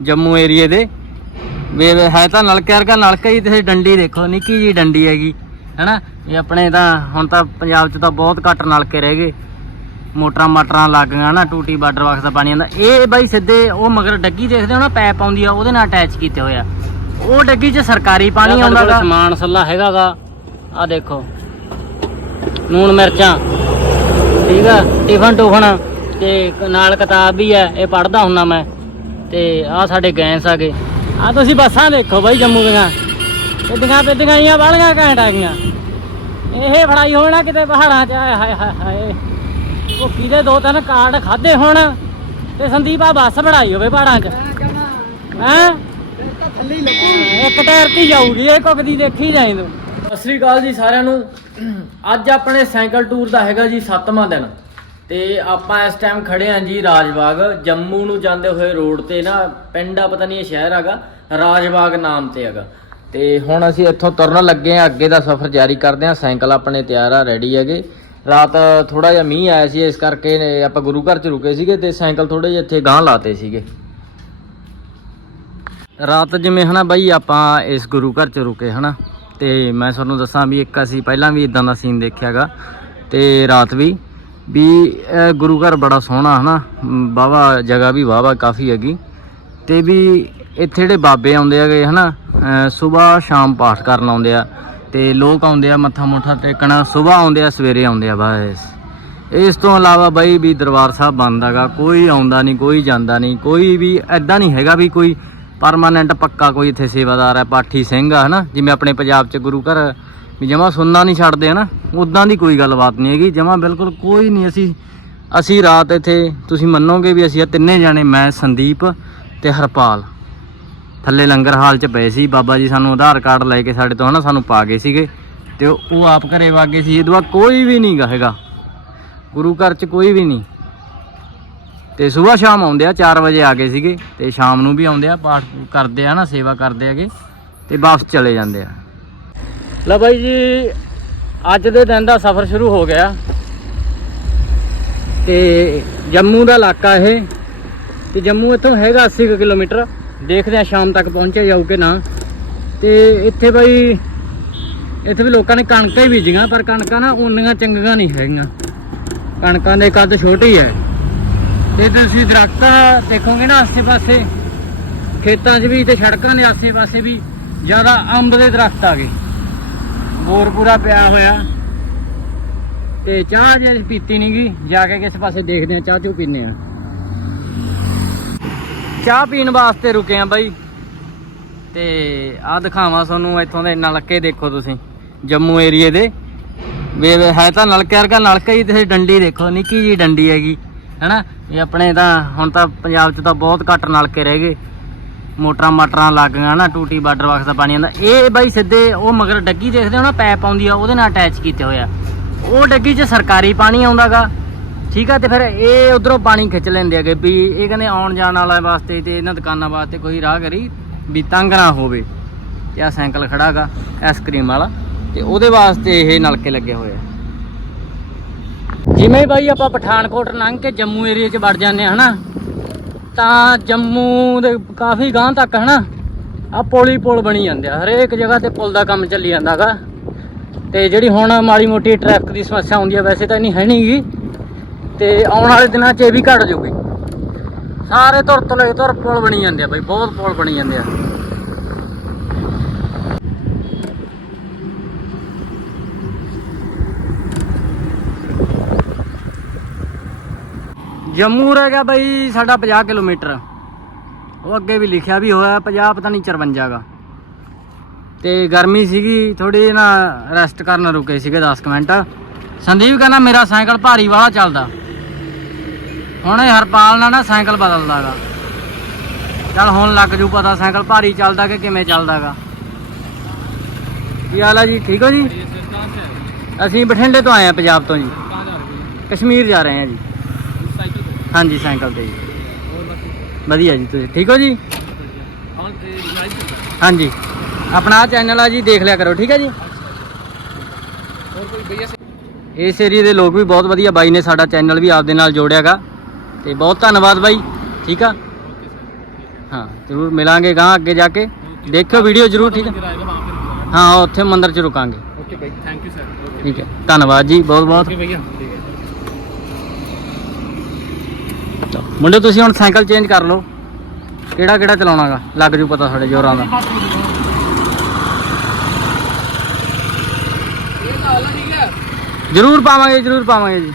ਜੰਮੂ ਏਰੀਏ ਦੇ। ਵੀ ਹੈ ਤਾਂ ਨਲਕੇ ਵਰਗਾ ਨਲਕਾ ਹੀ ਤੇ ਡੰਡੀ ਦੇਖੋ ਨਿੱਕੀ ਜੀ ਡੰਡੀ ਹੈਗੀ ਹੈਨਾ? ਇਹ ਆਪਣੇ ਤਾਂ ਹੁਣ ਤਾਂ ਪੰਜਾਬ 'ਚ ਤਾਂ ਬਹੁਤ ਘੱਟ ਨਲਕੇ ਰਹਿ ਗਏ। ਮੋਟਰਾਂ ਮਾਟਰਾਂ ਲੱਗ ਗਈਆਂ ਨਾ ਟੂਟੀ ਬਾਰਡਰ ਵਾਕਸ ਦਾ ਪਾਣੀ ਆਉਂਦਾ। ਇਹ ਬਾਈ ਸਿੱਧੇ ਉਹ ਮਗਰ ਡੱਗੀ ਦੇਖਦੇ ਹੋ ਨਾ ਪੈਪ ਆਉਂਦੀ ਆ ਉਹਦੇ ਨਾਲ ਅਟੈਚ ਕੀਤੇ ਹੋਇਆ ਉਹ ਡੱਗੀ 'ਚ ਸਰਕਾਰੀ ਪਾਣੀ ਆਉਂਦਾ ਗਾ ਸਮਾਨ ਸੱਲਾ ਹੈਗਾਗਾ ਆ ਦੇਖੋ। ਨੂਣ ਮਿਰਚਾਂ। ਠੀਕ ਆ? ਟਿਫਨ ਟੂਫਨ। ਤੇ ਨਾਲ ਕਿਤਾਬ ਵੀ ਹੈ ਇਹ ਪੜ੍ਹਦਾ ਹੁੰਨਾ ਮੈਂ। ਤੇ ਆ ਸਾਡੇ ਗੈਂਸ ਆ ਗਏ। ਆ ਤੁਸੀਂ ਬੱਸਾਂ ਦੇਖੋ ਬਾਈ ਜੰਮੂ ਦੀਆਂ। ਪਿੱਡੀਆਂ ਪਿੱਡੀਆਂ ਆਈਆਂ ਬਾਲੀਆਂ ਘੈਂਟ ਆ ਗਈਆਂ। ਇਹ ਫੜਾਈ ਹੋਣਾ ਕਿਤੇ ਪਹਾੜਾਂ 'ਚ ਆਏ ਹਾਏ ਹਾਏ ਹਾਏ। ਉਹ ਕਿਹਦੇ ਦੋ ਤਿੰਨ ਕਾਰਡ ਖਾਦੇ ਹੁਣ ਤੇ ਸੰਦੀਪ ਆ ਬੱਸ ਫੜਾਈ ਹੋਵੇ ਪਹਾੜਾਂ 'ਚ। ਹੈਂ? ਇੱਕ ਟਾਇਰ ਤੇ ਹੀ ਜਾਊਗੀ ਇਹ ਕੁੱਕਦੀ ਦੇਖੀ ਜਾਈ ਤੂੰ। ਸਤਿ ਸ੍ਰੀ ਅਕਾਲ ਜੀ ਸਾਰਿਆਂ ਨੂੰ। ਅੱਜ ਆਪਣੇ ਸਾਈਕਲ ਟੂਰ ਦਾ ਹੈਗਾ ਜੀ 7ਵਾਂ ਦਿਨ। ਤੇ ਆਪਾਂ ਇਸ ਟਾਈਮ ਖੜੇ ਆਂ ਜੀ ਰਾਜਬਾਗ, ਜੰਮੂ ਨੂੰ ਜਾਂਦੇ ਹੋਏ ਰੋਡ ਤੇ ਨਾ, ਪਿੰਡ ਆ, ਪਤਾ ਨਹੀਂ ਇਹ ਸ਼ਹਿਰ ਹੈਗਾ, ਰਾਜਬਾਗ ਨਾਮ ਤੇ ਹੈਗਾ। ਤੇ ਹੁਣ ਅਸੀਂ ਇੱਥੋਂ ਤੁਰਨ ਲੱਗੇ ਆਂ, ਅੱਗੇ ਦਾ ਸਫ਼ਰ ਜਾਰੀ ਕਰਦੇ ਆਂ, ਸਾਈਕਲ ਆਪਣੇ ਤਿਆਰ ਆ ਰੈਡੀ ਹੈਗੇ। ਰਾਤ ਥੋੜਾ ਜਿਹਾ ਮੀਂਹ ਆਇਆ ਸੀ, ਇਸ ਕਰਕੇ ਆਪਾਂ ਗੁਰੂ ਘਰ ਚ ਰੁਕੇ ਸੀਗੇ ਤੇ ਸਾਈਕਲ ਥੋੜੇ ਜਿਹੇ ਇੱਥੇ ਗਾਂਹ ਲਾਤੇ ਸੀਗੇ। ਰਾਤ ਜਿਵੇਂ ਹਨਾ ਬਾਈ, ਆਪਾਂ ਇਸ ਗੁਰੂ ਘਰ ਚ ਰੁਕੇ ਹਨਾ, ਤੇ ਮੈਂ ਤੁਹਾਨੂੰ ਦੱਸਾਂ ਵੀ ਇੱਕ ਅਸੀਂ ਪਹਿਲਾਂ ਵੀ ਇਦਾਂ ਦਾ ਸੀਨ ਦੇਖਿਆਗਾ ਤੇ ਰਾਤ ਵੀ ਵੀ ਇਹ ਗੁਰੂ ਘਰ ਬੜਾ ਸੋਹਣਾ ਹਨਾ, ਵਾਹਵਾ ਜਗ੍ਹਾ ਵੀ ਵਾਹਵਾ ਕਾਫੀ ਹੈਗੀ। ਤੇ ਵੀ ਇੱਥੇ ਜਿਹੜੇ ਬਾਬੇ ਆਉਂਦੇ ਹੈਗੇ ਹਨਾ ਸਵੇਰ ਸ਼ਾਮ ਪਾਠ ਕਰਨ ਆਉਂਦੇ ਆ, ਤੇ ਲੋਕ ਆਉਂਦੇ ਆ ਮੱਥਾ ਮੁੱਠਾ ਟੇਕਣਾ ਸਵੇਰ ਆਉਂਦੇ ਆ, ਸਵੇਰੇ ਆਉਂਦੇ ਆ ਬਸ। ਇਸ ਤੋਂ ਇਲਾਵਾ ਬਾਈ ਵੀ ਦਰਬਾਰ ਸਾਹਿਬ ਬੰਦ ਹੈਗਾ, ਕੋਈ ਆਉਂਦਾ ਨਹੀਂ, ਕੋਈ ਜਾਂਦਾ ਨਹੀਂ, ਕੋਈ ਵੀ ਐਦਾਂ ਨਹੀਂ ਹੈਗਾ ਵੀ ਕੋਈ ਪਰਮਾਨੈਂਟ ਪੱਕਾ ਕੋਈ ਇੱਥੇ ਸੇਵਾਦਾਰ ਹੈ, ਪਾਠੀ ਸਿੰਘ ਆ ਹਨਾ, ਜਿਵੇਂ ਆਪਣੇ ਪੰਜਾਬ 'ਚ ਗੁਰੂ ਘਰ ਵੀ ਜਮਾ ਸੁਣਨਾ ਨਹੀਂ ਛੱਡਦੇ, ਹਨਾ? ਉਦਾਂ ਦੀ ਕੋਈ ਗੱਲਬਾਤ ਨਹੀਂ ਹੈਗੀ। ਜਮਾ ਬਿਲਕੁਲ ਕੋਈ ਨਹੀਂ। ਅਸੀਂ ਅਸੀਂ ਰਾਤ ਇੱਥੇ, ਤੁਸੀਂ ਮੰਨੋਗੇ ਵੀ ਅਸੀਂ ਆ ਤਿੰਨੇ ਜਾਣੇ, ਮੈਂ, ਸੰਦੀਪ ਤੇ ਹਰਪਾਲ। ਥੱਲੇ ਲੰਗਰ ਹਾਲ 'ਚ ਪਏ ਸੀ। ਬਾਬਾ ਜੀ ਸਾਨੂੰ ਆਧਾਰ ਕਾਰਡ ਲੈ ਕੇ ਸਾਡੇ ਤੋਂ, ਹਨਾ, ਸਾਨੂੰ ਪਾ ਗਏ ਸੀਗੇ। ਤੇ ਉਹ ਆਪ ਘਰੇ ਵਾਗੇ ਸੀ। ਇਹਦੋਂ ਬਾਅਦ ਕੋਈ ਵੀ ਨਹੀਂ ਹੈਗਾ। ਗੁਰੂ ਘਰ 'ਚ ਕੋਈ ਵੀ ਨਹੀਂ। ਤੇ ਸਵੇਰ ਸ਼ਾਮ ਆਉਂਦੇ ਆ 4 ਵਜੇ ਆ ਗਏ ਸੀਗੇ। ਤੇ ਸ਼ਾਮ ਨੂੰ ਵੀ ਆਉਂਦੇ ਆ, ਪਾਠ ਕਰਦੇ ਆ ਨਾ ਸੇਵਾ ਕਰਦੇ ਹੈਗੇ। ਤੇ ਵਾਪਸ ਚਲੇ ਜਾਂਦੇ ਆ। ਲੈ ਬਾਈ ਜੀ, ਅੱਜ ਦੇ ਦਿਨ ਦਾ ਸਫ਼ਰ ਸ਼ੁਰੂ ਹੋ ਗਿਆ। ਤੇ ਜੰਮੂ ਦਾ ਇਲਾਕਾ ਇਹ। ਤੇ ਜੰਮੂ ਇੱਥੋਂ ਹੈਗਾ 80 ਕੁ ਕਿਲੋਮੀਟਰ। ਦੇਖਦੇ ਆ ਸ਼ਾਮ ਤੱਕ ਪਹੁੰਚਿਆ ਜਾਊ ਕਿ ਨਾ। ਤੇ ਇੱਥੇ ਬਾਈ, ਇੱਥੇ ਵੀ ਲੋਕਾਂ ਨੇ ਕਣਕਾਂ ਹੀ ਬੀਜੀਆਂ, ਪਰ ਕਣਕਾਂ ਨਾ ਉਨੀਆਂ ਚੰਗੀਆਂ ਨਹੀਂ ਹੈਗੀਆਂ। ਕਣਕਾਂ ਦੇ ਕੱਦ ਛੋਟੇ ਹੀ ਹੈ ਤੇ ਤੁਸੀਂ ਦਰਖਤ ਦੇਖੋਗੇ ਨਾ ਆਸੇ-ਪਾਸੇ, ਖੇਤਾਂ 'ਚ ਵੀ ਤੇ ਸੜਕਾਂ ਦੇ ਆਸੇ-ਪਾਸੇ ਵੀ ਜ਼ਿਆਦਾ ਅੰਬ ਦੇ ਦਰਖਤ ਆ ਗਏ। ਬੋਰ ਪੂਰਾ ਪਿਆ ਹੋਇਆ। ਤੇ ਚਾਹ ਜੇ ਪੀਤੀ ਨੀ ਗੀ, ਜਾ ਕੇ ਕਿਸੇ ਪਾਸੇ ਦੇਖਦੇ ਆ ਚਾਹ ਚੂ ਪੀਨੇ ਆ ਚਾਹ ਪੀਣ ਵਾਸਤੇ ਰੁਕੇ ਆ ਬਾਈ। ਤੇ ਆ ਦਿਖਾਵਾਂ ਤੁਹਾਨੂੰ, ਇੱਥੋਂ ਦੇ ਨਲਕੇ ਦੇਖੋ ਤੁਸੀਂ, ਜੰਮੂ ਏਰੀਏ ਦੇ। ਵੀ ਹੈ ਤਾਂ ਨਲਕੇ ਵਰਗਾ ਨਲਕਾ ਹੀ ਤੇ ਡੰਡੀ ਦੇਖੋ, ਨਿੱਕੀ ਜੀ ਡੰਡੀ ਹੈਗੀ, ਹੈਨਾ? ਇਹ ਆਪਣੇ ਤਾਂ, ਹੁਣ ਤਾਂ ਪੰਜਾਬ 'ਚ ਤਾਂ ਬਹੁਤ ਘੱਟ ਨਲਕੇ ਰਹਿ ਗਏ। ਮੋਟਰਾਂ ਮਾਟਰਾਂ ਲੱਗ ਗਈਆਂ ਨਾ, ਟੂਟੀ ਬਾਰਡਰ ਬਾਕਸ ਦਾ ਪਾਣੀ ਆਉਂਦਾ। ਇਹ ਬਾਈ ਸਿੱਧੇ ਉਹ ਮਗਰ ਡੱਗੀ ਦੇਖਦੇ ਹੋ ਨਾ, ਪੈਪ ਆਉਂਦੀ ਆ, ਉਹਦੇ ਨਾਲ ਅਟੈਚ ਕੀਤੇ ਹੋਇਆ ਉਹ ਡੱਗੀ 'ਚ ਸਰਕਾਰੀ ਪਾਣੀ ਆਉਂਦਾਗਾ। ਠੀਕ ਆ, ਤੇ ਫਿਰ ਇਹ ਉਧਰੋਂ ਪਾਣੀ ਖਿੱਚ ਲੈਂਦੇ ਹੈਗੇ ਵੀ ਇਹ ਕਹਿੰਦੇ ਆਉਣ ਜਾਣ ਵਾਲਾ ਵਾਸਤੇ ਤੇ ਇਹਨਾਂ ਦੁਕਾਨਾਂ ਵਾਸਤੇ ਕੋਈ ਰਾਹ ਕਰੀ ਵੀ ਤੰਗ ਨਾ ਹੋਵੇ। ਤੇ ਆ ਸਾਈਕਲ ਖੜਾਗਾ, ਆਈਸਕ੍ਰੀਮ ਵਾਲਾ, ਤੇ ਉਹਦੇ ਵਾਸਤੇ ਇਹ ਨਲਕੇ ਲੱਗੇ ਹੋਏ ਆ। ਜਿਵੇਂ ਬਾਈ ਆਪਾਂ ਪਠਾਨਕੋਟ ਲੰਘ ਕੇ ਜੰਮੂ ਏਰੀਆ 'ਚ ਵੜ ਜਾਂਦੇ ਆ, ਹਨਾ? ਤਾਂ ਜੰਮੂ ਦੇ ਕਾਫੀ ਗਾਂਹ ਤੱਕ ਹਨਾ ਆ ਪੁਲ ਹੀ ਪੁਲ ਬਣੀ ਜਾਂਦੇ ਆ, ਹਰੇਕ ਜਗ੍ਹਾ ਤੇ ਪੁਲ ਦਾ ਕੰਮ ਚੱਲੀ ਜਾਂਦਾਗਾ ਤੇ ਜਿਹੜੀ ਹੁਣ ਮਾੜੀ ਮੋਟੀ ਟ੍ਰੈਫਿਕ ਦੀ ਸਮੱਸਿਆ ਆਉਂਦੀ ਆ, ਵੈਸੇ ਤਾਂ ਨਹੀਂ ਹੈ ਨਹੀਂਗੀ ਤੇ ਆਉਣ ਵਾਲੇ ਦਿਨਾਂ 'ਚ ਇਹ ਵੀ ਘਟ ਜਾਊਗੀ ਸਾਰੇ ਤੁਰ ਤੋਂ ਤੁਰ ਪੁਲ ਬਣੀ ਜਾਂਦੇ ਆ ਬਈ, ਬਹੁਤ ਪੁਲ ਬਣੀ ਜਾਂਦੇ ਆ। ਜੰਮੂ ਰਹਿ ਗਿਆ ਬਾਈ ਸਾਡਾ 50 ਕਿਲੋਮੀਟਰ। ਉਹ ਅੱਗੇ ਵੀ ਲਿਖਿਆ ਵੀ ਹੋਇਆ 50 ਪਤਾ ਨਹੀਂ 54 ਗਾ। ਤੇ ਗਰਮੀ ਸੀਗੀ ਥੋੜੀ ਨਾ ਰੈਸਟ ਕਰਨ ਰੁਕੇ ਸੀਗੇ 10 ਕੁ ਮਿੰਟ। ਸੰਦੀਪ ਕਹਿੰਦਾ, ਮੇਰਾ ਸਾਈਕਲ ਭਾਰੀ ਵਾਲਾ ਚੱਲਦਾ। ਹੁਣ ਇਹ ਹਰਪਾਲ ਨਾਲ ਨਾ ਸਾਈਕਲ ਬਦਲਦਾਗਾ ਚੱਲ ਹੁਣ ਲੱਗ ਜੂ ਪਤਾ ਸਾਈਕਲ ਭਾਰੀ ਚੱਲਦਾ ਕਿ ਕਿਵੇਂ ਚੱਲਦਾਗਾ ਕੀ ਹਾਲ ਆ ਜੀ, ਠੀਕ ਹੋ ਜੀ? ਅਸੀਂ ਬਠਿੰਡੇ ਤੋਂ ਆਏ ਆ ਪੰਜਾਬ ਤੋਂ ਜੀ। ਕਸ਼ਮੀਰ ਜਾ ਰਹੇ ਹਾਂ ਜੀ। ਹਾਂਜੀ ਸਾਈਕਲ ਤੇ ਜੀ। ਵਧੀਆ ਜੀ ਤੁਸੀਂ ਠੀਕ ਹੋ ਜੀ? ਹਾਂਜੀ। ਆਪਣਾ ਚੈਨਲ ਆ ਜੀ ਦੇਖ ਲਿਆ ਕਰੋ ਠੀਕ ਹੈ ਜੀ? ਹੋਰ ਕੋਈ ਭਈਆ ਇਸ ਏਰੀਏ ਦੇ ਲੋਕ ਵੀ ਬਹੁਤ ਵਧੀਆ ਬਾਈ ਨੇ ਸਾਡਾ ਚੈਨਲ ਵੀ ਆਪਦੇ ਨਾਲ ਜੋੜਿਆਗਾ ਤੇ ਬਹੁਤ ਧੰਨਵਾਦ ਬਾਈ ਠੀਕ ਆ? ਹਾਂ ਜ਼ਰੂਰ ਮਿਲਾਂਗੇ ਗਾਂ ਅੱਗੇ ਜਾ ਕੇ। ਦੇਖਿਓ ਵੀਡੀਓ ਜ਼ਰੂਰ ਠੀਕ ਆ? ਹਾਂ ਉੱਥੇ ਮੰਦਰ 'ਚ ਰੁਕਾਂਗੇ। ਓਕੇ ਭਾਈ ਥੈਂਕ ਯੂ ਸਰ ਠੀਕ ਹੈ ਧੰਨਵਾਦ ਜੀ ਬਹੁਤ ਬਹੁਤ ਭਈਆ। ਮੁੰਡੇ, ਤੁਸੀਂ ਹੁਣ ਸਾਈਕਲ ਚੇਂਜ ਕਰ ਲਓ। ਕਿਹੜਾ ਕਿਹੜਾ ਚਲਾਉਣਾਗਾ? ਲੱਗ ਜੂ ਪਤਾ ਸਾਡੇ ਜੋਰਾਂ ਦਾ। ਜਰੂਰ ਪਾਵਾਂਗੇ ਜਰੂਰ ਪਾਵਾਂਗੇ ਜੀ।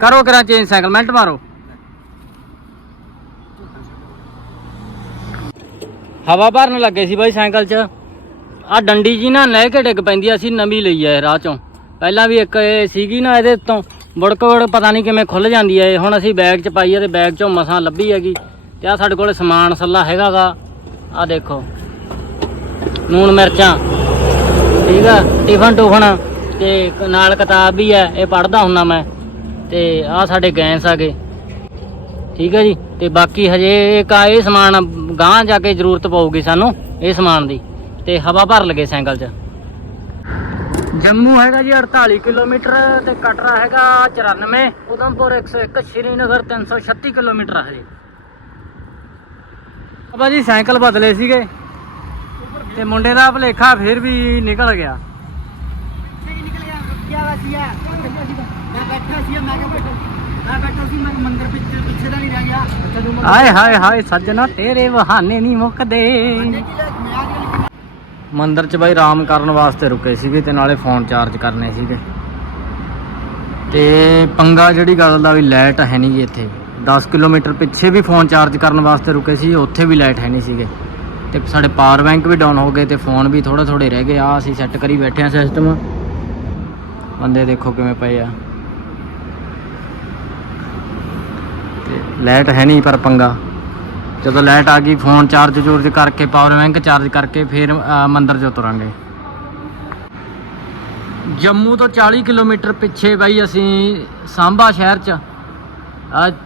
ਕਰੋ ਕਰਾਂ ਚੇਂਜ ਸਾਈਕਲ ਮੈਂਟ ਮਾਰੋ। ਹਵਾ ਭਰਨ ਲੱਗੇ ਸੀ ਬਾਈ ਸਾਈਕਲ 'ਚ। ਆ ਡੰਡੀ ਜੀ ਨਾ ਲੈ ਕੇ ਡਿੱਗ ਪੈਂਦੀ ਅਸੀਂ ਨਵੀਂ ਲਈ ਆ ਰਾਹ ਚੋਂ। ਪਹਿਲਾਂ ਵੀ ਇੱਕ ਇਹ ਸੀਗੀ ਨਾ ਇਹਦੇ ਤੋਂ। ਬੁੜਕ ਬੁੜ ਪਤਾ ਨਹੀਂ ਕਿਵੇਂ ਖੁੱਲ ਜਾਂਦੀ ਹੈ ਹੁਣ ਅਸੀਂ ਬੈਗ 'ਚ ਪਾਈ ਆ ਤੇ ਬੈਗ 'ਚੋਂ ਮਸਾਂ ਲੱਭੀ ਹੈਗੀ। ਤੇ ਆ ਸਾਡੇ ਕੋਲ ਸਮਾਨ ਸੱਲਾ ਹੈਗਾਗਾ। ਆ ਦੇਖੋ। ਨੂਣ ਮਿਰਚਾਂ। ਠੀਕ ਆ? ਟਿਫਨ ਟੂਫਨ। ਤੇ ਨਾਲ ਕਿਤਾਬ ਵੀ ਹੈ ਇਹ ਪੜ੍ਹਦਾ ਹੁੰਨਾ ਮੈਂ। ਤੇ ਆ ਸਾਡੇ ਗੈਂਸ ਆਗੇ। ਠੀਕ ਹੈ ਜੀ? ਤੇ ਬਾਕੀ ਹਜੇ ਇੱਕ ਆ ਇਹ ਸਮਾਨ ਗਾਂ ਜਾ ਕੇ ਜ਼ਰੂਰਤ ਪਊਗੀ ਸਾਨੂੰ, ਇਹ ਸਮਾਨ ਦੀ। ਤੇ ਹਵਾ ਭਰ ਲਗੇ ਸਾਈਕਲ 'ਚ। ਜੰਮੂ ਹੈਗਾ ਜੀ 48 ਕਿਲੋਮੀਟਰ ਤੇ ਕਟਰਾ ਹੈਗਾ 94 ਉਦਮਪੁਰ 101 ਸ਼੍ਰੀਨਗਰ 336 ਕਿਲੋਮੀਟਰ ਹੈ ਜੀ ਬਾਬਾ ਜੀ ਸਾਈਕਲ ਬਦਲੇ ਸੀਗੇ ਤੇ ਮੁੰਡੇ ਦਾ ਭਲੇਖਾ ਫਿਰ ਵੀ ਨਿਕਲ ਗਿਆ। ਨਿਕਲ ਗਿਆ ਕੀ ਵਾ ਸੀਆ ਮੈਂ ਬੈਠਾ ਸੀ ਮੈਂ ਕਿਹਾ ਬੈਠਾ। ਮੈਂ ਬੈਠਾ ਸੀ ਮੈਂ ਮੰਦਰ ਪਿੱਛੇ ਪਿੱਛੇ ਦਾ ਨਹੀਂ ਰਹਿ ਗਿਆ। ਅੱਛਾ ਤੂੰ ਹਾਏ ਹਾਏ ਹਾਏ ਸੱਜਣਾ ਤੇਰੇ ਬਹਾਨੇ ਨਹੀਂ ਮੁੱਕਦੇ। ਮੰਦਿਰ 'ਚ ਬਾਈ ਆਰਾਮ ਕਰਨ ਵਾਸਤੇ ਰੁਕੇ ਸੀਗੇ ਤੇ ਨਾਲੇ ਫੋਨ ਚਾਰਜ ਕਰਨੇ ਸੀਗੇ। ਤੇ ਪੰਗਾ ਜਿਹੜੀ ਗੱਲ ਦਾ ਵੀ ਲਾਈਟ ਹੈ ਨਹੀਂ ਜੀ ਇੱਥੇ। 10 ਕਿਲੋਮੀਟਰ ਪਿੱਛੇ ਵੀ ਫੋਨ ਚਾਰਜ ਕਰਨ ਵਾਸਤੇ ਰੁਕੇ ਸੀ, ਉੱਥੇ ਵੀ ਲਾਈਟ ਹੈ ਨਹੀਂ ਸੀਗੇ। ਤੇ ਸਾਡੇ ਪਾਵਰ ਬੈਂਕ ਵੀ ਡਾਊਨ ਹੋ ਗਏ ਤੇ ਫੋਨ ਵੀ ਥੋੜੇ ਥੋੜੇ ਰਹਿ ਗਏ। ਆ ਅਸੀਂ ਸੈੱਟ ਕਰੀ ਬੈਠੇ ਆ ਸਿਸਟਮ ਬੰਦੇ ਦੇਖੋ ਕਿਵੇਂ ਪਏ ਆ। ਤੇ ਲਾਈਟ ਹੈ ਨਹੀਂ ਪਰ ਪੰਗਾ। ਜਦੋਂ ਲਾਈਟ ਆ ਗਈ ਫੋਨ ਚਾਰਜ ਚੂਰਜ ਕਰਕੇ ਪਾਵਰ ਬੈਂਕ ਚਾਰਜ ਕਰਕੇ ਫਿਰ ਮੰਦਰ 'ਚ ਉਤਰਾਂਗੇ ਜੰਮੂ ਤੋਂ 40 ਕਿਲੋਮੀਟਰ ਪਿੱਛੇ ਬਾਈ ਅਸੀਂ ਸਾਂਬਾ ਸ਼ਹਿਰ 'ਚ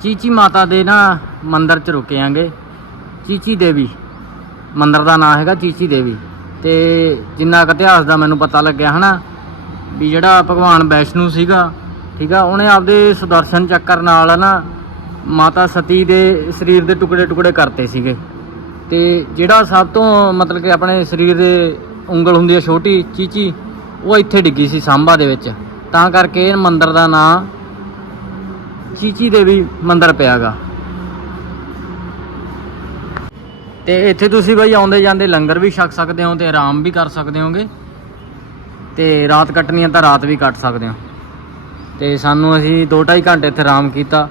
ਚੀਚੀ ਮਾਤਾ ਦੇ ਨਾ ਮੰਦਰ 'ਚ ਰੁਕੇ ਆਂਗੇ। ਚੀਚੀ ਦੇਵੀ, ਮੰਦਰ ਦਾ ਨਾਮ ਹੈਗਾ ਚੀਚੀ ਦੇਵੀ। ਤੇ ਜਿੰਨਾ ਕੁ ਇਤਿਹਾਸ ਦਾ ਮੈਨੂੰ ਪਤਾ ਲੱਗਿਆ ਹਨਾ, ਵੀ ਜਿਹੜਾ ਭਗਵਾਨ ਵੈਸ਼ਨੂ ਸੀਗਾ, ਠੀਕ ਆ, ਉਹਨੇ ਆਪਦੇ ਸੁਦਰਸ਼ਨ ਚੱਕਰ ਨਾਲ ਨਾ ਮਾਤਾ ਸਤੀ ਦੇ ਸਰੀਰ ਦੇ ਟੁਕੜੇ ਟੁਕੜੇ ਕਰਤੇ ਸੀਗੇ। ਤੇ ਜਿਹੜਾ ਸਭ ਤੋਂ ਮਤਲਬ ਕਿ ਆਪਣੇ ਸਰੀਰ ਦੇ ਉਂਗਲ ਹੁੰਦੀ ਹੈ ਛੋਟੀ ਚੀਚੀ, ਉਹ ਇੱਥੇ ਡਿੱਗੀ ਸੀ ਸਾਂਬਾ ਦੇ ਵਿੱਚ। ਤਾਂ ਕਰਕੇ ਇਹ ਮੰਦਿਰ ਦਾ ਨਾਂ ਚੀਚੀ ਦੇਵੀ ਮੰਦਿਰ ਪਿਆਗਾ। ਤੇ ਇੱਥੇ ਤੁਸੀਂ ਬਾਈ ਆਉਂਦੇ ਜਾਂਦੇ ਲੰਗਰ ਵੀ ਛਕ ਸਕਦੇ ਹੋ ਤੇ ਆਰਾਮ ਵੀ ਕਰ ਸਕਦੇ ਹੋਗੇ। ਤੇ ਰਾਤ ਕੱਟਣੀ ਹੈ ਤਾਂ ਰਾਤ ਵੀ ਕੱਟ ਸਕਦੇ ਹੋ। ਤੇ ਸਾਨੂੰ ਅਸੀਂ 2.5 ਘੰਟੇ ਇੱਥੇ ਆਰਾਮ ਕੀਤਾ।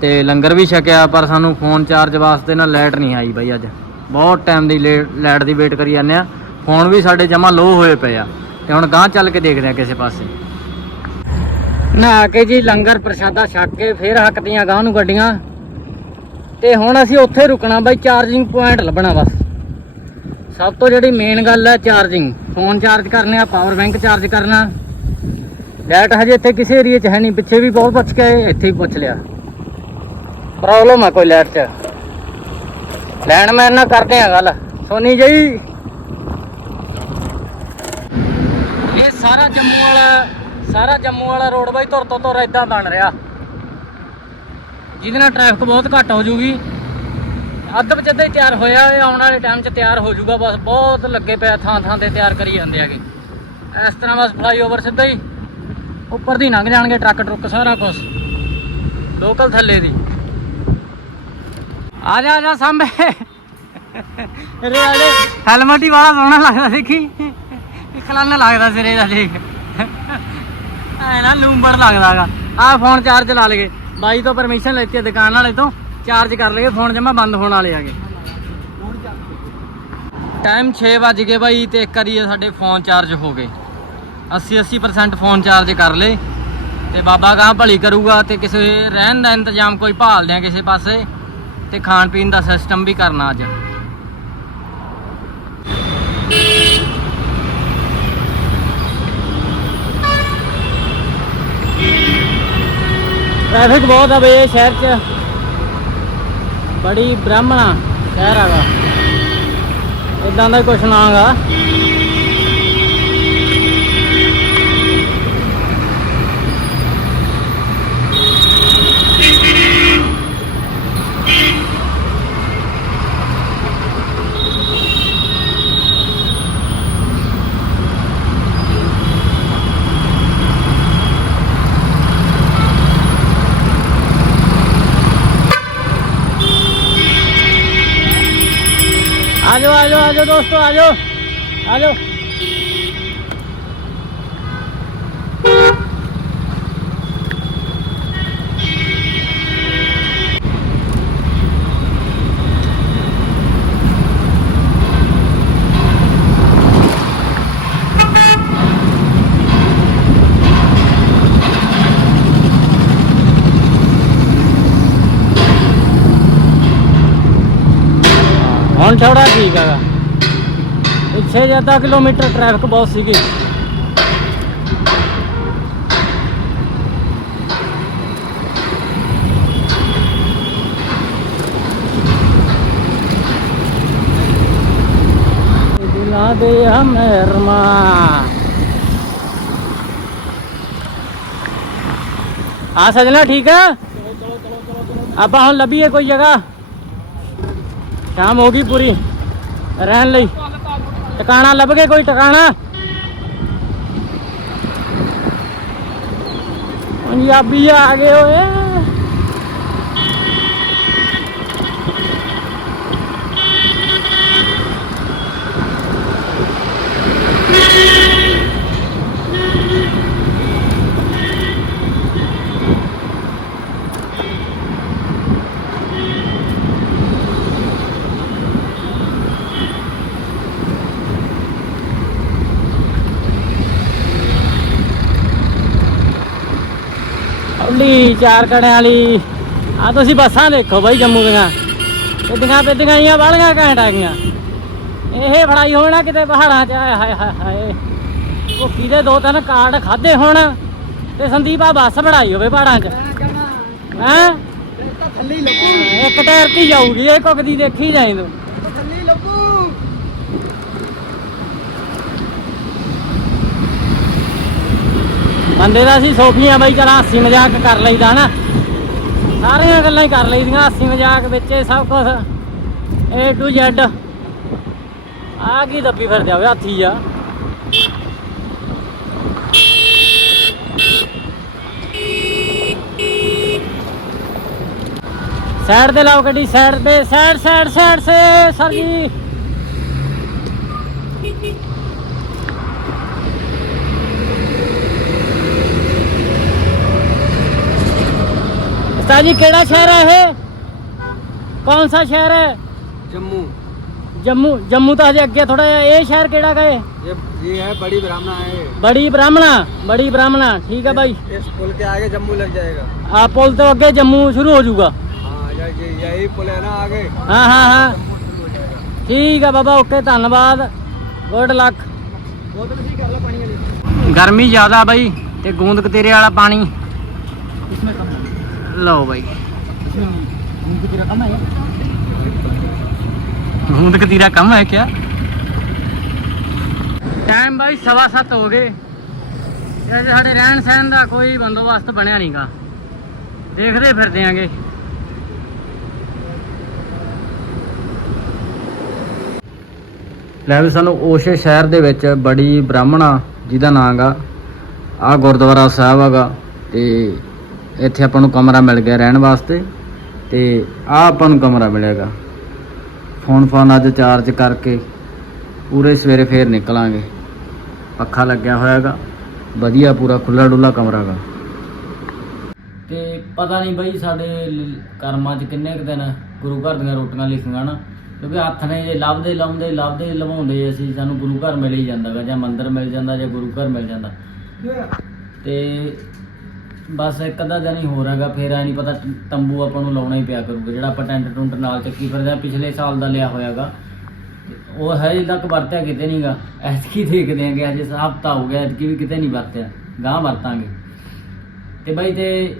ਤੇ ਲੰਗਰ ਵੀ ਛਕਿਆ, ਪਰ ਸਾਨੂੰ ਫੋਨ ਚਾਰਜ ਵਾਸਤੇ ਨਾ ਲਾਈਟ ਨਹੀਂ ਆਈ ਬਾਈ ਅੱਜ। ਬਹੁਤ ਟਾਈਮ ਦੀ ਲਾਈਟ ਦੀ ਵੇਟ ਕਰੀ ਜਾਂਦੇ ਆ। ਫੋਨ ਵੀ ਸਾਡੇ ਜਮਾ ਲੋ ਹੋਏ ਪਏ ਆ। ਤੇ ਹੁਣ ਗਾਂਹ ਚੱਲ ਕੇ ਦੇਖਦੇ ਆ ਕਿਸੇ ਪਾਸੇ। ਨਹਾ ਕੇ ਜੀ ਲੰਗਰ ਪ੍ਰਸ਼ਾਦਾ ਛਕ ਕੇ ਫੇਰ ਹੱਕਦੀਆਂ ਗਾਂਹ ਨੂੰ ਗੱਡੀਆਂ। ਤੇ ਹੁਣ ਅਸੀਂ ਉੱਥੇ ਰੁਕਣਾ ਬਾਈ ਚਾਰਜਿੰਗ ਪੁਆਇੰਟ ਲੱਭਣਾ ਬਸ। ਸਭ ਤੋਂ ਜਿਹੜੀ ਮੇਨ ਗੱਲ ਹੈ ਚਾਰਜਿੰਗ ਫੋਨ ਚਾਰਜ ਕਰਨੇ ਆ ਪਾਵਰ ਬੈਂਕ ਚਾਰਜ ਕਰਨਾ। ਲਾਈਟ ਹਜੇ ਇੱਥੇ ਕਿਸੇ ਏਰੀਏ 'ਚ ਹੈ ਨਹੀਂ, ਪਿੱਛੇ ਵੀ ਬਹੁਤ ਪੁੱਛ ਕੇ ਇੱਥੇ ਹੀ ਪੁੱਛ ਲਿਆ। ਪ੍ਰੋਬਲਮ ਆ ਕੋਈ ਲਾਈਟ 'ਚ। ਲੈਣ ਮੈਂ ਨਾ ਕਰਦੇ ਆ ਗੱਲ। ਸੋਨੀ ਜੀ। ਇਹ ਸਾਰਾ ਜੰਮੂ ਵਾਲਾ, ਸਾਰਾ ਜੰਮੂ ਵਾਲਾ ਰੋਡ ਬਾਈ ਤੁਰ ਤੋਂ ਤੁਰ ਇਦਾਂ ਬਣ ਰਿਹਾ। ਜਿਹਦੇ ਨਾਲ ਟ੍ਰੈਫਿਕ ਬਹੁਤ ਘੱਟ ਹੋ ਜੂਗੀ। ਅੱਧ ਵਿੱਚ ਹੀ ਤਿਆਰ ਹੋਇਆ, ਇਹ ਆਉਣ ਵਾਲੇ ਟਾਈਮ 'ਚ ਤਿਆਰ ਹੋ ਜਾਊਗਾ ਬਸ ਬਹੁਤ ਲੱਗੇ ਪਿਆ ਥਾਂ ਥਾਂ ਤੇ ਤਿਆਰ ਕਰੀ ਜਾਂਦੇ ਹੈਗੇ। ਇਸ ਤਰ੍ਹਾਂ ਬਸ ਫਲਾਈਓਵਰ ਸਿੱਧਾ ਹੀ। ਉੱਪਰ ਦੀ ਲੰਘ ਜਾਣਗੇ ਟਰੱਕ ਟਰੁੱਕ ਸਾਰਾ ਕੁਝ ਲੋਕਲ ਥੱਲੇ ਦੀ। ਆ ਜਾ ਆ ਜਾ ਸਾਹਮਣੇ ਰੇ ਆਲੇ ਹੈਲਮਟ ਹੀ ਵਾਲਾ ਸੋਹਣਾ ਲੱਗਦਾ, ਦੇਖੀ। ਇਕਲਾਨਾ ਲੱਗਦਾ ਸਿਰੇ ਦਾ, ਦੇਖ। ਐ ਨਾ ਲੂੰਬੜ ਲੱਗਦਾਗਾ ਆ ਫੋਨ ਚਾਰਜ ਲਾ ਲਗੇ ਬਾਈ ਤੋਂ ਪਰਮਿਸ਼ਨ ਲੈਤੀ ਦੁਕਾਨ ਵਾਲੇ ਤੋਂ। ਚਾਰਜ ਕਰ ਲਗੇ ਫੋਨ ਜਮਾ ਬੰਦ ਹੋਣ ਵਾਲੇ ਆਗੇ ਟਾਈਮ 6 ਵੱਜ ਗਏ ਬਾਈ ਤੇ ਇੱਕ ਵਾਰੀ ਸਾਡੇ ਫੋਨ ਚਾਰਜ ਹੋ ਗਏ। 80 80% ਫੋਨ ਚਾਰਜ ਕਰ ਲਏ। ਤੇ ਬਾਬਾ ਗਾਂ ਭਲੀ ਕਰੂਗਾ ਤੇ ਕਿਸੇ ਰਹਿਣ ਦਾ ਇੰਤਜ਼ਾਮ ਕੋਈ ਭਾਲਦੇ ਆ ਕਿਸੇ ਪਾਸੇ। ਤੇ ਖਾਣ ਪੀਣ ਦਾ ਸਿਸਟਮ ਵੀ ਕਰਨਾ ਅੱਜ। ਟ੍ਰੈਫਿਕ ਬਹੁਤ ਆ ਬਈ ਸ਼ਹਿਰ 'ਚ। ਬੜੀ ਬ੍ਰਾਹਮਣਾ ਸ਼ਹਿਰ ਹੈਗਾ ਇਦਾਂ ਦਾ ਕੁਛ ਨਾ ਹੈਗਾ ਆ ਜਾਓ ਆ ਜਾਓ ਆ ਜਾਓ ਦੋਸਤੋ ਆ ਜਾਓ ਆ ਜਾਓ ਹੁਣ ਥੋੜਾ ਠੀਕ ਹੈਗਾ ਪਿੱਛੇ ਜ਼ਿਆਦਾ ਕਿਲੋਮੀਟਰ ਟ੍ਰੈਫਿਕ ਬਹੁਤ ਸੀਗੀ ਦਿਲਾਂ ਦੇ ਹਮਰਮਾ ਆ ਸਜਣਾ ਠੀਕ ਹੈ ਆਪਾਂ ਹੁਣ ਲੱਭੀਏ ਕੋਈ ਜਗ੍ਹਾ ਸ਼ਾਮ ਹੋ ਗਈ ਪੂਰੀ। ਰਹਿਣ ਲਈ। ਟਿਕਾਣਾ ਲੱਭ ਕੇ ਕੋਈ ਟਿਕਾਣਾ? ਪੰਜਾਬੀ ਆ ਗਏ ਓਏ। ਚਾਰ ਕੜਿਆਂ ਵਾਲੀ। ਆ ਤੁਸੀਂ ਬੱਸਾਂ ਦੇਖੋ ਬਾਈ ਜੰਮੂ ਦੀਆਂ। ਪਿੱਡੀਆਂ ਪਿੱਡੀਆਂ ਹੀ ਬਾਲੀਆਂ ਘੈਂਟ ਆ ਗਈਆਂ ਇਹ ਫੜਾਈ ਹੋਣਾ ਕਿਤੇ ਪਹਾੜਾਂ 'ਚ ਆਏ ਹਾਏ ਹਾਏ ਹਾਏ। ਉਹ ਕਿਹਦੇ ਦੋ ਤਿੰਨ ਕਾਰਡ ਖਾਦੇ ਹੋਣ ਤੇ ਸੰਦੀਪ ਆ ਬੱਸ ਫੜਾਈ ਹੋਵੇ ਪਹਾੜਾਂ 'ਚ। ਹੈਂ? ਇੱਕ ਟਾਇਰ ਤੇ ਜਾਊਗੀ ਇਹ ਕੁੱਕਦੀ ਦੇਖੀ ਜਾਈ ਤੂੰ ਤਾਂ ਥੱਲੇ ਹੀ ਲੱਗੂ ਬੰਦੇ ਦਾ ਸੀ ਸੋਫੀਆਂ ਬਾਈ ਚਲਾ ਹਾਸੀ ਮਜ਼ਾਕ ਕਰ ਲਈਦਾ ਨਾ ਸਾਰੀਆਂ ਗੱਲਾਂ ਹੀ ਕਰ ਲਈਦੀਆਂ ਹਾਸੀ ਮਜ਼ਾਕ ਵਿੱਚ ਇਹ ਸਭ ਕੁਝ A to Z ਆ ਕੀ ਦੱਬੀ ਫਿਰਦੇ ਆ ਵੇ ਹਾਥੀ ਆ ਸਾਈਡ ਤੇ ਲਾਓ ਗੱਡੀ ਸਾਈਡ ਤੇ ਸਾਈਡ ਸਾਈਡ ਸਾਈਡ ਸੇ ਸਰ ਜੀ उस्ताद जी केड़ा शहर है ये कौन सा शहर है जम्मू जम्मू जम्मू तो हजे अगे थोड़ा जिहा ये शहर केड़ा का है ये ये है बड़ी ब्राह्मणा है बड़ी ब्राह्मणा बड़ी ब्राह्मणा ठीक है भाई इस पुल के आगे जम्मू लग जाएगा आ पुल तो अगे जम्मू शुरू हो जाऊगा हाँ ये ये- यही पुल है ना आगे हाँ हाँ हाँ जम्मू शुरू हो जाएगा ठीक है बाबा ओके धन्यवाद ਗੁੱਡ ਲੱਕ बोतल भी कर लो पानी वाली ਗਰਮੀ ਜ਼ਿਆਦਾ ਬਾਈ ਤੇ ਗੂੰਦ ਕਤੀਰੇ ਵਾਲਾ ਪਾਣੀ इसमें कम है ਲਓ ਬਾਈ। ਹੂੰਦ ਕੰਮ ਹੈ ਕਿਆ? ਟਾਈਮ ਬਾਈ 7:30 ਹੋ ਗਏ। ਜੇ ਸਾਡੇ ਰਹਿਣ ਸਹਿਣ ਦਾ ਕੋਈ ਬੰਦੋਬਸਤ ਬਣਿਆ ਨਹੀਂਗਾ ਦੇਖਦੇ ਫਿਰਦੇ ਆਂਗੇ। ਲੈ ਵੀ ਸਾਨੂੰ ਓਸ਼ੇ ਸ਼ਹਿਰ ਦੇ ਵਿੱਚ ਬੜੀ ਬ੍ਰਾਹਮਣਾ ਜਿਹਦਾ ਨਾਮ ਹੈਗਾ ਆ ਗੁਰਦੁਆਰਾ ਸਾਹਿਬ ਹੈਗਾ ਤੇ ਇੱਥੇ ਆਪਾਂ ਨੂੰ ਕਮਰਾ ਮਿਲ ਗਿਆ ਰਹਿਣ ਵਾਸਤੇ ਤੇ ਆ ਆਪਾਂ ਨੂੰ ਕਮਰਾ ਮਿਲੇਗਾ। ਫੋਨ ਫੋਨ ਅੱਜ ਚਾਰਜ ਕਰਕੇ ਪੂਰੇ ਸਵੇਰੇ ਫੇਰ ਨਿਕਲਾਂਗੇ। ਪੱਖਾ ਲੱਗਿਆ ਹੋਇਆ ਹੈਗਾ ਵਧੀਆ ਪੂਰਾ ਖੁੱਲਾ ਡੁੱਲਾ ਕਮਰਾ ਹੈਗਾ ਤੇ ਪਤਾ ਨਹੀਂ ਬਈ ਸਾਡੇ ਕਰਮਾਂ 'ਚ ਕਿੰਨੇ ਕੁ ਦਿਨ ਗੁਰੂ ਘਰ ਦੀਆਂ ਰੋਟੀਆਂ ਲਿਖੀਆਂ ਨਾ, ਕਿਉਂਕਿ ਹੱਥ ਨੇ ਜੇ ਲੱਭਦੇ ਲਾਉਂਦੇ, ਲੱਭਦੇ ਲਵਾਉਂਦੇ ਅਸੀਂ, ਸਾਨੂੰ ਗੁਰੂ ਘਰ ਮਿਲ ਹੀ ਜਾਂਦਾਗਾ ਜਾਂ ਮੰਦਿਰ ਮਿਲ ਜਾਂਦਾ ਜਾਂ ਗੁਰੂ ਘਰ ਮਿਲ ਜਾਂਦਾ। ਤੇ ਬਸ ਇੱਕ ਅੱਧਾ ਦਿਨ ਹੀ ਹੋਰ ਹੈਗਾ, ਫੇਰ ਐ ਨਹੀਂ ਪਤਾ ਤੰਬੂ ਆਪਾਂ ਨੂੰ ਲਾਉਣਾ ਹੀ ਪਿਆ ਕਰੂਗਾ, ਜਿਹੜਾ ਆਪਾਂ ਟੈਂਟ ਟੁੰਟ ਨਾਲ ਚੱਕੀ ਫਿਰਦੇ ਆ ਪਿਛਲੇ ਸਾਲ ਦਾ ਲਿਆ ਹੋਇਆਗਾ। ਉਹ ਹਜੇ ਤੱਕ ਵਰਤਿਆ ਕਿਤੇ ਨਹੀਂਗਾ ਐਤਕੀ ਦੇਖਦੇ ਆਂਗੇ ਅਜੇ ਹਫਤਾ ਹੋ ਗਿਆ, ਐਤਕੀ ਵੀ ਕਿਤੇ ਨਹੀਂ ਵਰਤਿਆ ਗਾਂ ਵਰਤਾਂਗੇ। ਤੇ ਬਾਈ ਤੇ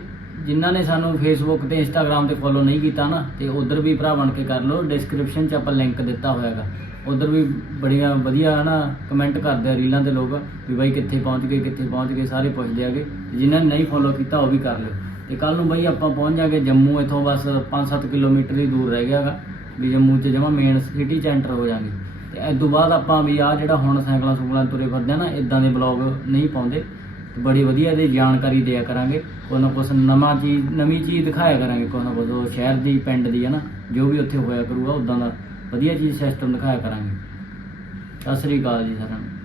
ਜਿਨ੍ਹਾਂ ਨੇ ਸਾਨੂੰ ਫੇਸਬੁੱਕ ਤੇ ਇੰਸਟਾਗ੍ਰam ਤੇ ਫੋਲੋ ਨਹੀਂ ਕੀਤਾ ਨਾ, ਤੇ ਉਧਰ ਵੀ ਭਰਾ ਬਣ ਕੇ ਕਰ ਲਓ ਡਿਸਕ੍ਰਿਪਸ਼ਨ 'ਚ ਆਪਾਂ ਲਿੰਕ ਦਿੱਤਾ ਹੋਇਆਗਾ। ਉਧਰ ਵੀ ਬੜੀਆਂ ਵਧੀਆ ਨਾ ਕਮੈਂਟ ਕਰਦੇ ਆ ਰੀਲਾਂ ਦੇ ਲੋਕ ਵੀ ਬਾਈ ਕਿੱਥੇ ਪਹੁੰਚ ਗਏ, ਕਿੱਥੇ ਪਹੁੰਚ ਗਏ, ਸਾਰੇ ਪੁੱਛਦੇ ਆਗੇ ਤੇ ਜਿਨ੍ਹਾਂ ਨੇ ਨਹੀਂ ਫੋਲੋ ਕੀਤਾ ਉਹ ਵੀ ਕਰ ਲਿਓ ਤੇ ਕੱਲ ਨੂੰ ਬਾਈ ਆਪਾਂ ਪਹੁੰਚ ਜਾਗੇ ਜੰਮੂ, ਇਥੋਂ ਬਸ 5-7 ਕਿਲੋਮੀਟਰ ਹੀ ਦੂਰ ਰਹਿ ਗਿਆਗਾ ਵੀ ਜੰਮੂ 'ਚ ਜਮਾ ਮੇਨ ਸਿਟੀ ਸੈਂਟਰ ਹੋ ਜਾਾਂਗੇ। ਤੇ ਇਸ ਤੋਂ ਬਾਅਦ ਆਪਾਂ ਵੀ ਆ ਜਿਹੜਾ ਹੁਣ ਸਾਈਕਲਾਂ ਸੁਕਲਾਂ ਤੁਰੇ ਫਿਰਦੇ ਆ ਨਾ ਇਦਾਂ ਦੇ ਬਲੌਗ ਨਹੀਂ ਪਾਉਂਦੇ। ਤੇ ਬੜੀ ਵਧੀਆ ਇਹਦੀ ਜਾਣਕਾਰੀ ਦਿਆ ਕਰਾਂਗੇ। ਕੋਈ ਨਾ ਕੁਛ ਨਵਾਂ ਚੀਜ਼, ਨਵੀਂ ਚੀਜ਼ ਦਿਖਾਇਆ ਕਰਾਂਗੇ, ਕੋਈ ਨਾ ਕੁਛ ਉਹ ਸ਼ਹਿਰ ਦੀ, ਪਿੰਡ ਦੀ ਹੈ ਨਾ ਜੋ ਵੀ ਉੱਥੇ ਹੋਇਆ ਕਰੂਗਾ ਉਦਾਂ ਦਾ ਵਧੀਆ ਚੀਜ਼ ਸਿਸਟਮ ਦਿਖਾਇਆ ਕਰਾਂਗੇ। ਸਤਿ ਸ੍ਰੀ ਅਕਾਲ ਜੀ ਸਾਰਿਆਂ ਨੂੰ।